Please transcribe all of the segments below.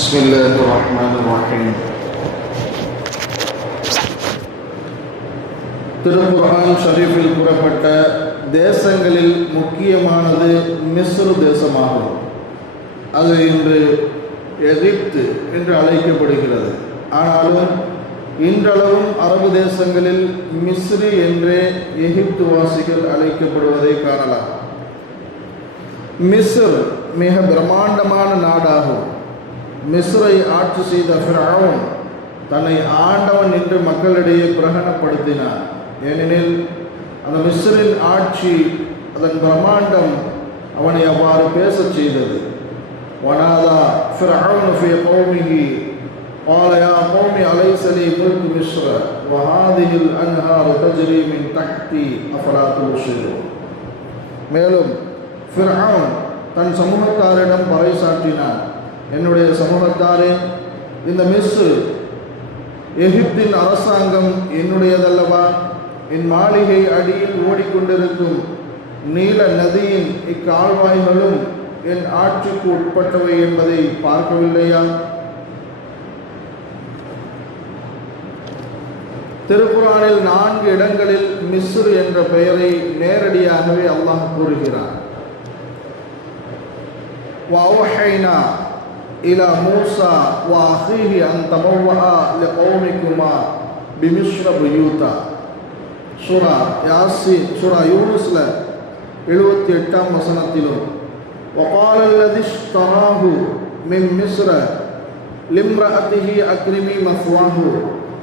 بسم الله الرحمن الرحيم. திருக்குர்ஆன் ஷரீஃபில் கூறப்பட்ட தேசங்களில் முக்கியமானது மிஸ்ர் தேசமாகும். அது இன்று எகிப்து என்று அழைக்கப்படுகிறது. ஆனாலும் இன்றளவும் அரபு தேசங்களில் மிஸ்ரி என்றே எகிப்து வாசிகள் அழைக்கப்படுவதை காணலாம். மிஸ்ர் மிக பிரம்மாண்டமான நாடாகும். மிஸ்ரை ஆட்சி செய்த ஃபிரௌன் தன்னை ஆண்டவன் என்று மக்களிடையே பிரகடனப்படுத்தினார். ஏனெனில் அந்த மிஸ்ரின் ஆட்சி, அதன் பிரம்மாண்டம் அவனை அவ்வாறு பேசச் செய்தது. வனாதா ஃபிரௌன் ஃபீ கௌமிஹி قال يا قوم أليس لي ملك مصر وهذه الأنهار تجري من تحتي أفلا تبصرون. மேலும் ஃபிரௌன் தன் சமூகத்தாரிடம் பறைசாற்றினார், என்னுடைய சமூகத்தாரே, இந்த மிஸ்ர் எகிப்தின் அரசாங்கம் என்னுடையதல்லவா? என் மாளிகை அடியில் ஓடிக்கொண்டிருக்கும் நீல நதியின் இக்கால்வாய்களும் என் ஆட்சிக்கு உட்பட்டவை என்பதை பார்க்கவில்லையா? திருக்குர்ஆனில் 4 இடங்களில் மிஸ்ர் என்ற பெயரை நேரடியாகவே அல்லாஹ் கூறுகிறார். وَأَوْحَيْنَا إِلَى مُوسَى وَأَخِيهِ أَن تَبَوَّأَ لِقَوْمِكُمَا بِمِصْرَ بُيُوتًا. சூரா யாசீன், சூரா யூனுஸ்ல 78ஆம் வசனத்திலும் وَقَالَ الَّذِي اشْتَرَاهُ مِنْ مِصْرَ لِامْرَأَتِهِ أَكْرِمِي مَثْوَاهُ,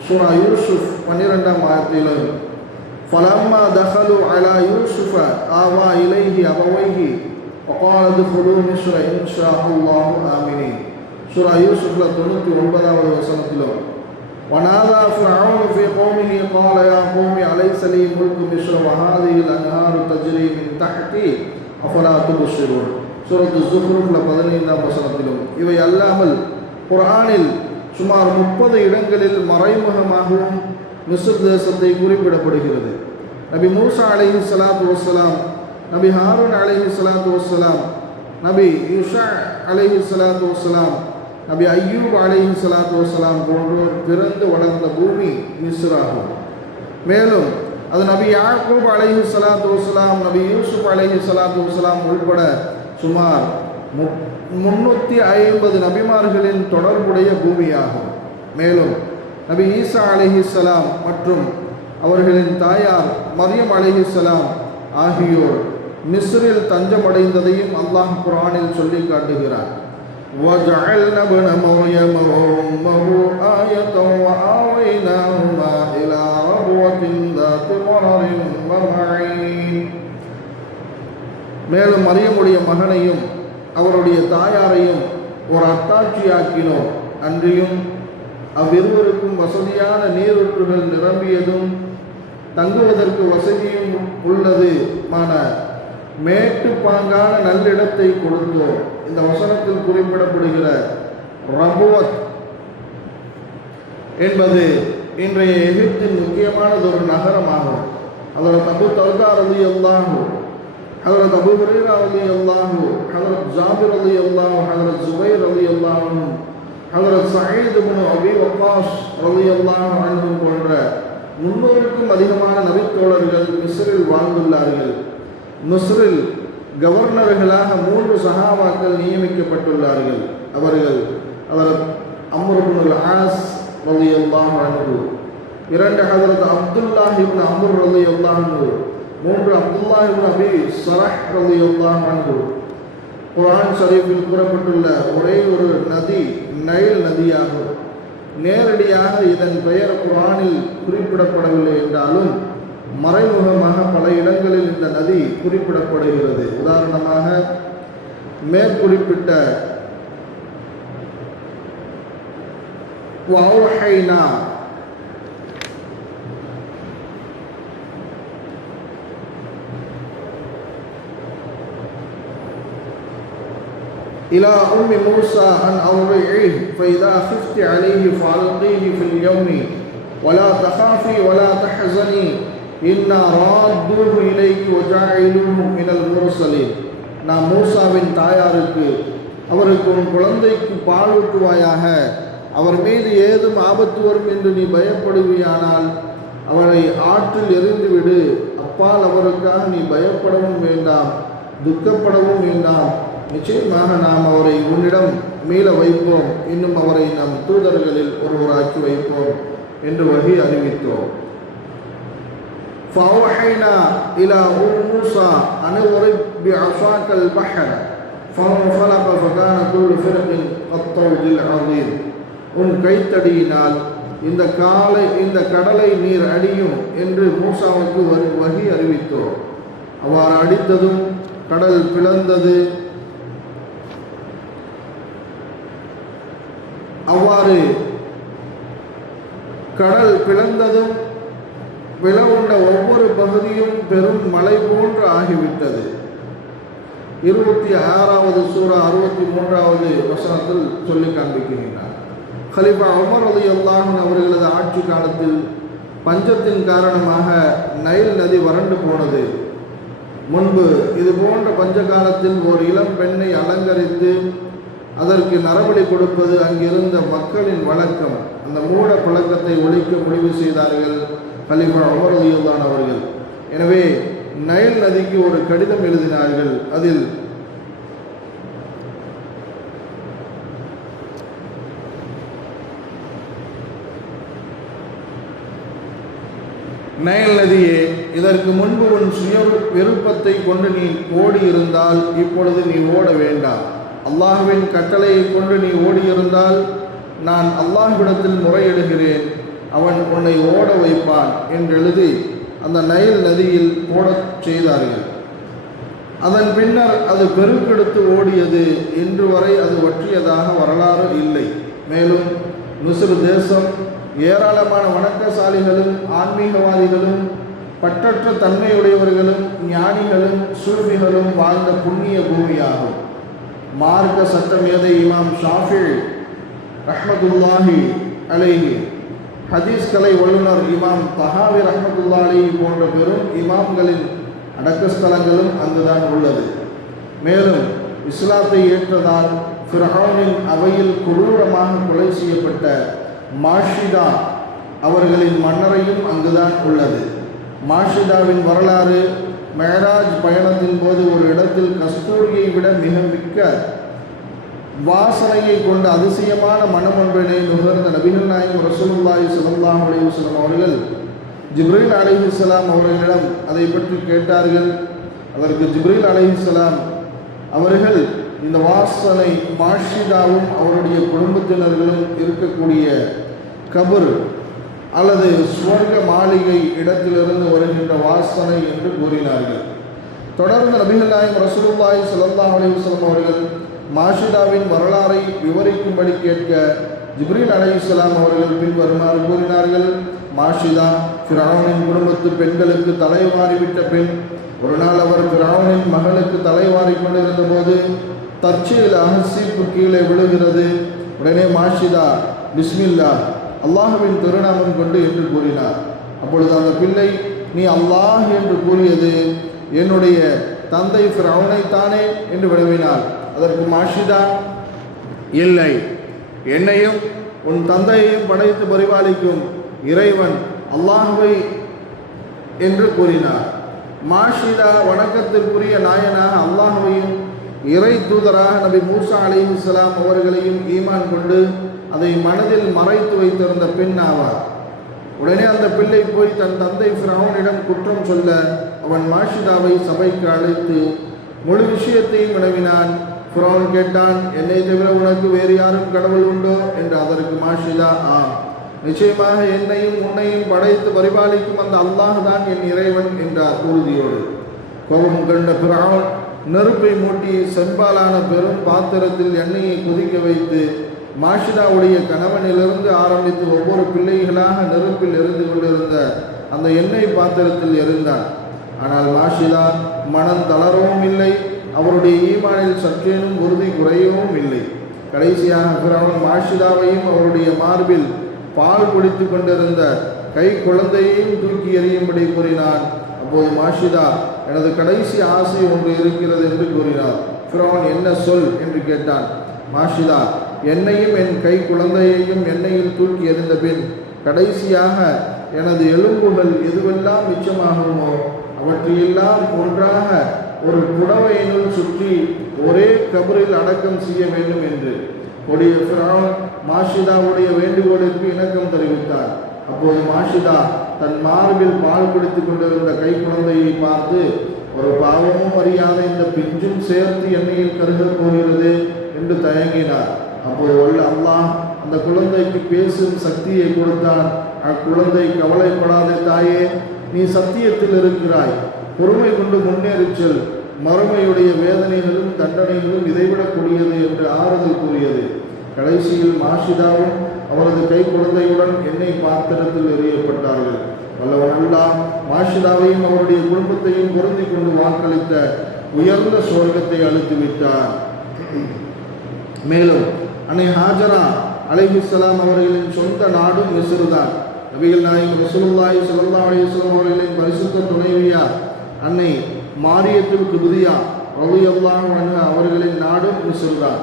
சூரா யூசுப் 12ஆம் ஆயத்திலும் فَلَمَّا دَخَلُوا عَلَى يُوسُفَ آوَى إِلَيْهِ أَبَوَيْهِ وَقَالَ ادْخُلُوا مِصْرَ إِنْ شَاءَ اللَّهُ آمِنِينَ, சூரா யூசுப்ல 99ஆவது வசனத்திலும் وَنَادَى فِرْعَوْنُ فِي قَوْمِهِ قَالَ يَا قَوْمِ أَلَيْسَ لِي مُلْكُ مِصْرَ وَهَذِهِ الْأَنْهَارُ تَجْرِي مِنْ تَحْتِي أَفَلَا تُبْصِرُونَ, சூரத்து ஸுஹ்ருஃப்ல 15ஆம் வசனத்திலும். இவை அல்லாமல் குர்ஆனில் சுமார் 30 இடங்களில் மறைமுகமாகவும் மிஸ்ர் தேசத்தை குறிப்பிடப்படுகிறது. நபி மூசா அலைஹிஸ்ஸலாத்து வஸ்ஸலாம், நபி ஹாரூன் அலைஹிஸ்ஸலாத்து வஸ்ஸலாம், நபி யூஷா அலைஹிஸ்ஸலாத்து வஸ்ஸலாம், நபி அய்யூப் அலைஹிஸ்ஸலாத்து வஸ்ஸலாம் போன்றோர் பிறந்து வளர்ந்த பூமி மிஸ்ராகும். மேலும் அது நபி யாக்கூப் அலைஹிஸ்ஸலாத்து வஸ்ஸலாம், நபி யூசுப் அலைஹிஸ்ஸலாத்து வஸ்ஸலாம் உள்பட சுமார் 350 நபிமார்களின் தொடர்புடைய பூமியாகும். மேலும் நபி ஈசா அலைஹிஸ்ஸலாம் மற்றும் அவர்களின் தாயார் மரியம் அலைஹிஸ்ஸலாம் ஆகியோர் மிஸ்ரில் தஞ்சமடைந்ததையும் அல்லாஹ் குர்ஆனில் சொல்லி காட்டுகிறார். وَجَعَلْنَا ابْنَ مَرْيَمَ وَأُمَّهُ آيَةً وَآوَيْنَاهُمَا إِلَى رَبْوَةٍ ذَاتِ قَرَرٍ وَمَعِينٍ. மேலும் மரியமுடைய மகனையும் அவருடைய தாயாரையும் ஒரு அத்தாட்சியாக்கினோம். அன்றியும் அவ்விருவருக்கும் வசதியான நீரூற்றுகள் நிரம்பியதும் தங்குவதற்கு வசதியும் உள்ளதுமான மேட்டுப்பாங்கான நல்லிடத்தை கொடுத்தோம். இந்த வசனத்தில் குறிப்பிடப்படுகிற ரபுவத் என்பது இன்றைய எகிப்தின் முக்கியமானதொரு நகரமாகும். ஹஜ்ரத் அபூ தர்தா ரலியல்லாஹு, ஹஜ்ரத் அபூ ஹுரைரா ரலியல்லாஹு, ஹஜ்ரத் ஜாபிர் ரலியல்லாஹு, ஹஜ்ரத் ஜுபைர் ரலியல்லாஹு, ஹஜ்ரத் சயீத் இப்னு அபீ வக்காஸ் ரலியல்லாஹு அன்ஹு போன்ற 300க்கும் அதிகமான நபித்தோழர்கள் மிஸ்ரில் வாழ்ந்துள்ளார்கள். மிஸ்ரில் கவர்னர்களாக 3 சஹாபாக்கள் நியமிக்கப்பட்டுள்ளார்கள். அவர்கள் ஹஜ்ரத் அம்ர் இப்னு ஆஸ் ரலியல்லாஹு அன்ஹு, 2 ஹஜ்ரத் அப்துல்லாஹ் இப்னு அம்ர் ரலியல்லாஹு அன்ஹு, 3 அப்துல்லாஹ் இப்னு அபீ ஸரஹ் ரலியல்லாஹு அன்ஹு. குர்ஆன் ஷரீஃபில் கூறப்பட்டுள்ள ஒரே ஒரு நதி நைல் நதியாகும். நேரடியாக இதன் பெயர் குர்ஆனில் குறிப்பிடப்படவில்லை என்றாலும் மறைமுகமாக பல இடங்களில் இந்த நதி குறிப்பிடப்படுகிறது. உதாரணமாக மேற்குறிப்பிட்ட வஅவ்ஹைனா إلى أم موسى أن أرضعيه فإذا خفت عليه فألقيه في اليم ولا تخافي ولا تحزني إنا رادوه إليك وجاعلوه من المرسلين. நாம் மூசாவின் தாயாருக்கு அவருக்கு உன் குழந்தைக்கு பால் ஊட்டுவாயாக. அவர் மீது ஏதும் ஆபத்து வரும் என்று நீ பயப்படுவியானால் அவரை ஆற்றில் எறிந்துவிடு. அப்பால் அவருக்காக நீ பயப்படவும் வேண்டாம், துக்கப்படவும் வேண்டாம். நிச்சயமாக நாம் அவரை உன்னிடம் மீள வைப்போம், இன்னும் அவரை நம் தூதர்களில் ஒருவராக்கி வைப்போம் என்று வகி அறிவித்தோம். فأوحينا إلى موسى أن اضرب بعصاك البحر فانفلق فكان كل فرق كالطود العظيم. உன் கைத்தடியினால் இந்த கடலை நீர் அடியும் என்று மூசாவுக்கு வகி அறிவித்தோம். அவ்வாறு அடித்ததும் கடல் பிளந்தது. அவ்வாறு கடல் பிளந்ததும் விளவுண்ட ஒவ்வொரு பகுதியும் பெரும் மலை போன்று ஆகிவிட்டது. 26வது சூரா 63வது வசனத்தில் சொல்லி காண்பிக்கின்றார். கலிஃபா உமர் ரலியல்லாஹு அன்ஹு அவர்களது ஆட்சி காலத்தில் பஞ்சத்தின் காரணமாக நைல் நதி வறண்டு போனது. முன்பு இது போன்ற பஞ்ச காலத்தில் ஒரு இளம் பெண்ணை அலங்கரித்து அதற்கு நரபலி கொடுப்பது அங்கிருந்த மக்களின் வழக்கம். அந்த மூட பழக்கத்தை ஒழிக்க முடிவு செய்தார்கள் கலிஃபா உமர் ரலியல்லாஹு அன்ஹு அவர்கள். எனவே நைல் நதிக்கு ஒரு கடிதம் எழுதினார்கள். அதில் நைல் நதியே, இதற்கு முன்பு உன் சுய விருப்பத்தை கொண்டு நீ ஓடியிருந்தால் இப்பொழுது நீ ஓட வேண்டாம். அல்லாஹ்வின் கட்டளையை கொண்டு நீ ஓடியிருந்தால் நான் அல்லாஹ்விடத்தில் முறையிடுகிறேன், அவன் உன்னை ஓட வைப்பான் என்றெழுதி அந்த நைல் நதியில் போடச் செய்தார்கள். அதன் பின்னர் அது பெருக்கெடுத்து ஓடியது. இன்று வரை அது வற்றியதாக வரலாறு இல்லை. மேலும் மிஸ்ர் தேசம் ஏராளமான வணக்கசாலிகளும் ஆன்மீகவாதிகளும் பற்றற்ற தன்மையுடையவர்களும் ஞானிகளும் சூஃபிகளும் வாழ்ந்த புண்ணிய பூமியாகும். மார்க்க சட்டமேதை இமாம் ஷாஃபிஈ ரஹ்மத்துல்லாஹி அலைஹி, ஹதீஸ் கலை வல்லுநர் இமாம் தஹாவி ரஹ்மத்துல்லாஹி அலைஹி போன்ற பெரும் இமாம்களின் அடக்கஸ்தலங்களும் அங்குதான் உள்ளது. மேலும் இஸ்லாத்தை ஏற்றதால் ஃபிர்அவுனின் அவையில் கொடூரமாக கொலை செய்யப்பட்ட மாஷிதா அவர்களின் மன்னரையும் அங்குதான் உள்ளது. மாஷிதாவின் வரலாறு: மேராஜ் பயணத்தின் போது ஒரு இடத்தில் கஸ்தூரியை விட மிக மிக்க வாசனையை கொண்ட அதிசயமான மனம் ஒன்றினை நுகர்ந்த நபிகள் நாயகம் ரசூலுல்லாஹி ஸல்லல்லாஹு அலைஹி வஸல்லம் அவர்கள் ஜிப்ரீல் அலைஹிஸ்ஸலாம் அவர்களிடம் அதை பற்றி கேட்டார்கள். அதற்கு ஜிப்ரீல் அலைஹிஸ்ஸலாம் அவர்கள் இந்த வாசனை மாஷிதாவும் அவருடைய குடும்பத்தினர்களும் இருக்கக்கூடிய கபர் அல்லது சுவர்க்க மாளிகை இடத்திலிருந்து வருகின்ற வாசனை என்று கூறினார்கள். தொடர்ந்து நபிகள் நாயகம் ரசூலுல்லாஹி ஸல்லல்லாஹு அலைஹி வஸல்லம் அவர்கள் மாஷிதாவின் வரலாறை விவரிக்கும்படி கேட்க ஜிப்ரீல் அலைஹிஸ்ஸலாம் அவர்கள் பின்வருமாறு கூறினார்கள். மாஷிதா ஃபிர்அவுனின் குடும்பத்து பெண்களுக்கு தலைவாரிவிட்ட பெண். ஒரு நாள் அவர் ஃபிர்அவுனின் மகளுக்கு தலைவாரி கொண்டிருந்த போது தற்செயலாக சீப்பு கீழே விழுகிறது. உடனே மாஷிதா பிஸ்மில்லா, அல்லாஹ்வின் திருநாமம் கொண்டு என்று கூறினார். அப்பொழுது அந்த பிள்ளை, நீ அல்லாஹ் என்று கூறியது என்னுடைய தந்தை ஃபிர்அவுனை தானே என்று வினவினார். அதற்கு மாஷிதா, இல்லை, என்னையும் உன் தந்தையையும் படைத்து பரிபாலிக்கும் இறைவன் அல்லாஹ்வை என்று கூறினார். மாஷிதா வணக்கத்திற்குரிய நாயனாக அல்லாஹ்வையும் இறை தூதராக நபி மூசா அலைஹிஸ்ஸலாம் அவர்களையும் ஈமான் கொண்டு அதை மனதில் மறைத்து வைத்திருந்த பெண் ஆவார். உடனே அந்த பிள்ளை போய் தன் தந்தை ஃபிர்அவுனிடம் குற்றம் சொல்ல அவன் மாஷிதாவை சபைக்கு அழைத்து முழு விஷயத்தையும் வினவினான். ஃபிர்அவுன் கேட்டான், என்னை தவிர உனக்கு வேறு யாரும் கடவுள் உண்டோ என்று. அதற்கு மாஷிதா, ஆம், நிச்சயமாக என்னையும் உன்னையும் படைத்து பரிபாலிக்கும் அந்த அல்லாஹ் தான் என் இறைவன் என்றார் உறுதியோடு. கோபம் கண்ட ஃபிர்அவுன் நெருப்பை மூட்டி செம்பாலான பெரும் பாத்திரத்தில் எண்ணெயை கொதிக்க வைத்து மாஷிதாவுடைய கணவனிலிருந்து ஆரம்பித்து ஒவ்வொரு பிள்ளைகளாக நெருப்பில் எரிந்து கொண்டிருந்த அந்த எண்ணெய் பாத்திரத்தில் எரிந்தார். ஆனால் மாஷிதா மனம் தளரவும் இல்லை, அவருடைய ஈமானில் சற்றேனும் உறுதி குறையவும் இல்லை. கடைசியாக ஃபிர்அவுன் மாஷிதாவையும் அவருடைய மார்பில் பால் குடித்து கொண்டிருந்த கை குழந்தையையும் தூக்கி எறியும்படி கூறினான். அப்போது மாஷிதா, எனது கடைசி ஆசை ஒன்று இருக்கிறது என்று கூறினார். ஃபிரௌன் என்ன சொல் என்று கேட்டான். மாஷிதா, என்னையும் என் கை குழந்தையையும் எண்ணெயில் தூக்கி எறிந்த பின் கடைசியாக எனது எலும்புகள் எதுவெல்லாம் மிச்சமாகுமோ அவற்றையெல்லாம் ஒன்றாக ஒரு புடவையினுள் சுற்றி ஒரே கபரில் அடக்கம் செய்ய வேண்டும் என்று கொடிய ஃபிரௌன் மாஷிதாவுடைய வேண்டுகோளுக்கு இணக்கம் தெரிவித்தார். அப்போது மாஷிதா தன் மார்பில் பால் குடித்துக் கொண்டிருந்த கை குழந்தையை பார்த்து, ஒரு பாவமும் அறியாத இந்த பிஞ்சும் சேர்த்து எண்ணெயில் கருகப் போகிறது என்று தயங்கினார். அப்போது அல்லாஹ் அந்த குழந்தைக்கு பேசும் சக்தியை கொடுத்தான். அக்குழந்தை, கவலைப்படாதே தாயே, நீ சத்தியத்தில் இருக்கிறாய், பொறுமை கொண்டு முன்னேறிச் செல், மறுமையுடைய வேதனைகளும் தண்டனைகளும் இதைவிடக்கூடியது என்று ஆறுதல் கூறியது. கடைசியில் மாஷிதாவும் அவரது கை குழந்தையுடன் எண்ணெய் பாத்திரத்தில் எறியப்பட்டார்கள். வல்லவன் அல்லாஹ் மாஷிதாவையும் அவருடைய குடும்பத்தையும் பொருந்தி கொண்டு வாக்களித்த உயர்ந்த சொர்க்கத்தை அளித்துவிட்டார். மேலும் அன்னை ஹாஜரா அலைஹிஸ்ஸலாம் அவர்களின் சொந்த நாடும் மிஸ்ர் தான். நபிகள் நாயகம் ரசூலுல்லாஹி ஸல்லல்லாஹு அலைஹி வஸல்லம் அவர்களின் பரிசுத்த துணைவியார் அன்னை மாரியத்துல் கிப்ரியா ரலியல்லாஹு அன்ஹா அவர்களின் நாடும் மிஸ்ர் தான்.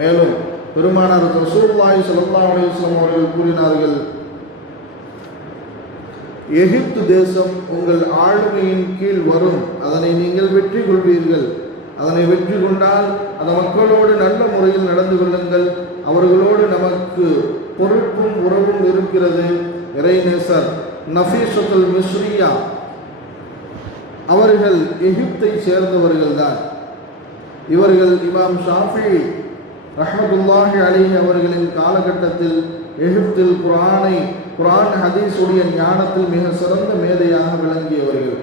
மேலும் பெருமானார் ரசூலுல்லாஹி ஸல்லல்லாஹு அலைஹி வஸல்லம் அவர்கள் கூறினார்கள், எகிப்து தேசம் உங்கள் ஆளுமையின் கீழ் வரும், அதனை நீங்கள் வெற்றி கொள்வீர்கள். அதனை வெற்றி கொண்டால் அந்த மக்களோடு நல்ல முறையில் நடந்து கொள்ளுங்கள், அவர்களோடு நமக்கு பொறுப்பும் உறவும் இருக்கிறது. இறைநேசர் நஃபீஸத்துல் மிஸ்ரியா அவர்கள் எகிப்தை சேர்ந்தவர்கள்தான். இவர்கள் இமாம் ஷாஃபி ரஹ்மத்துல்லாஹி அலைஹி அவர்களின் காலகட்டத்தில் எகிப்தில் குர்ஆன் ஹதீஸுடைய ஞானத்தில் மிக சிறந்த மேதையாக விளங்கியவர்கள்.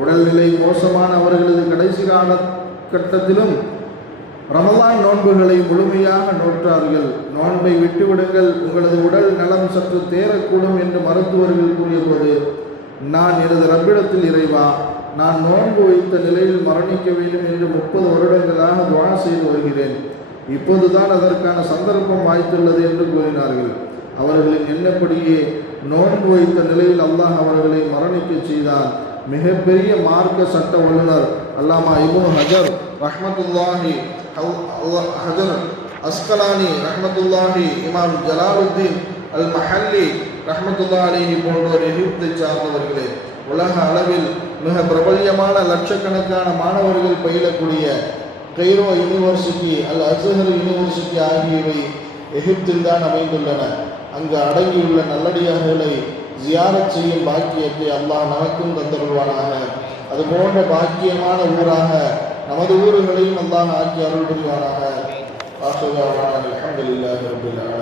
உடல்நிலை மோசமான அவர்களது கடைசி காலகட்டத்திலும் ரமலான் நோன்புகளை முழுமையாக நோற்றார்கள். நோன்பை விட்டுவிடுங்கள், உங்களது உடல் நலம் சற்று தேரக்கூடும் என்று மருத்துவர்கள் கூறியபோது, நான் எனது ரப்பிடத்தில், இறைவா, நான் நோன்பு வைத்த நிலையில் மரணிக்க வேண்டும் என்று 30 வருடங்களாக துஆ செய்து வருகிறேன், இப்போதுதான் அதற்கான சந்தர்ப்பம் வாய்த்துள்ளது என்று கூறினார்கள். அவர்களின் எண்ணப்படியே நோன்பு வைத்த நிலையில் அல்லாஹ் அவர்களை மரணிக்க செய்தார். மிகப்பெரிய மார்க்க சட்ட வல்லுநர் அல்லாமா இப்னு ஹஜர் ரஹ்மத்துல்லாஹி ஹஜர் அஸ்கலானி ரஹ்மத்துல்லாஹி, இமாம் ஜலாலுத்தீன் அல் மஹல்லி ரஹ்மத்துல்லாஹி அலைஹி போன்றோர் எகிப்தை சார்ந்தவர்களே. உலக அளவில் மிக பிரபல்யமான லட்சக்கணக்கான மாணவர்கள் பயிலக்கூடிய கைரோ யூனிவர்சிட்டி, அல் அஸ்ஹர் யூனிவர்சிட்டி ஆகியவை எகிப்தில் தான் அமைந்துள்ளன. அங்கு அடங்கியுள்ள நல்லடியார்களை ஜியாரத் செய்யும் பாக்கியத்தை அல்லாஹ் நமக்கும் தந்தருள்வானாக. அதுபோன்ற பாக்கியமான ஊராக நமது ஊர்களையும் அல்லாஹ் ஆக்கி அருள் புரிவானாக. அல்ஹம்துலில்லாஹி ரப்பில் ஆலமீன்.